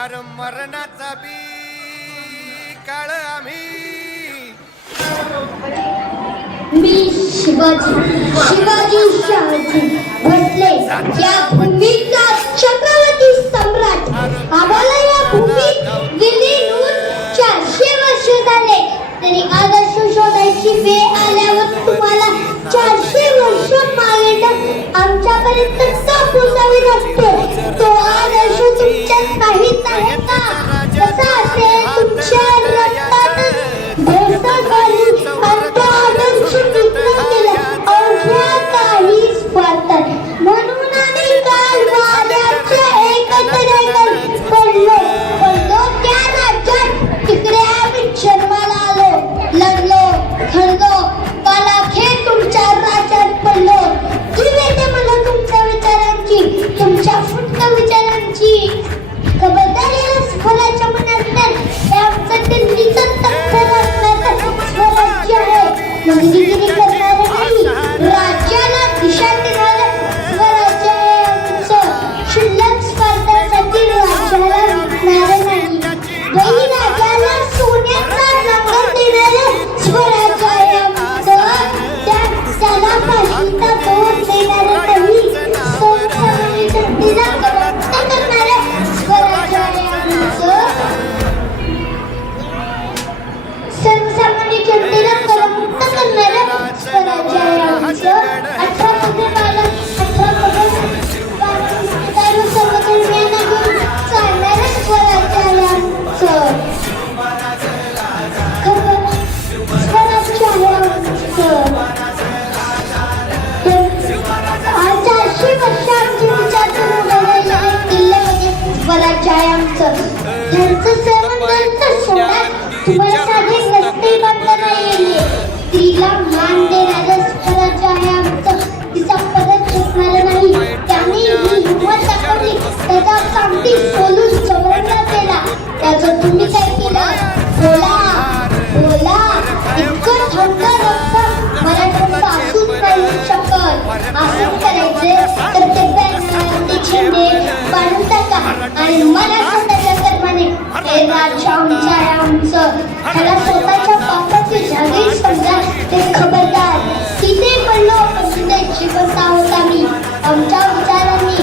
अरे मरणाचा बी काळ आम्ही मी शिवाजी शहाजी भोसले या भूमीचा चक्रवर्ती सम्राट. आम्हाला या भूमीत विलीन होऊन 400 वर्ष झाले, तरी आदर्श शोधायची वेळ आल्यावर तुम्हाला 400 वर्ष मागे आमच्यापर्यंत का पोचावे लागते? तो आदर्श तुमच्यात काहीच आहे का? कसा असेल तुमच्या रक्तातच भेसळ झाली आणि तो आदर्श विकला गेला अवघ्या काही स्वार्थात. म्हणून आम्ही काल वाड्याच्या एकत्रेतच पडलो त्या राज्यात. तिकडे आम्ही जन्माला आलो, लढलो, खणलो, कालाखेर तुमच्या राज्यात पडलो. किती येते मला तुमच्या विचारांची, तुमच्या फुटक विचारांची खबरदारी. स्वराच्या मनात हे आमचं दिल्लीचं तख्तर असण्याचं स्वराज्य आहे. मंदिरगिरी करणारं नाही, राज्याला दिशा देणारं स्वराज्य आहे आमचं. क्षुल्लक स्वार्थासाठी राज्याला विकणारं नाही. बळीराजाला सोन्याचा रंग देणारं स्वराज्य आहे आमचं. त्याला फाशीचा बोध देणारं नाही, सर्वसामान्य जनतेला गवंत करणारं स्वराज्य आहे आमचं. सर्वसामान्य जनतेला करमुक्त करणारं स्वराज्य आहे आमचं. 18 पगड बाळा, 18 पगड बाळा सर्वधर्मियांना घेऊन चालणारं स्वराज्य आहे आमचं. स्वराज्य आहे आमचं. आज 400 वर्ष आमची विचारपूर्ण उडवलेले किल्ल्यामध्ये स्वराज्य आहे आमचं. त्यांचं सेवन त्यांचं सोडा तुम्हाला साधे रस्ते बांधता येईल. स्त्रीला मान देणारं स्वराज्य आहे आमचं. तिचा परत चुकणार नाही. त्याने ही हिंमत दाखवली, त्याचा कामती सोलून चवरला केला. त्याचं तुम्ही काय केलं? बोला बोला. इतकं थंड रक्त मराठ्यांचं असून नाही शकत. असं करायचे तर ते बॅनर, ते झेंडे बांधून टाका आणि मराठ्यांच्या कर्माने हे राज्य आमचं आहे आमचं. त्याला स्वतःच्या बापाची जागीर समजा. ते खबरदार. तिथे पडलो पण तिथे जिवंत आहोत आम्ही. आमच्या विचारांनी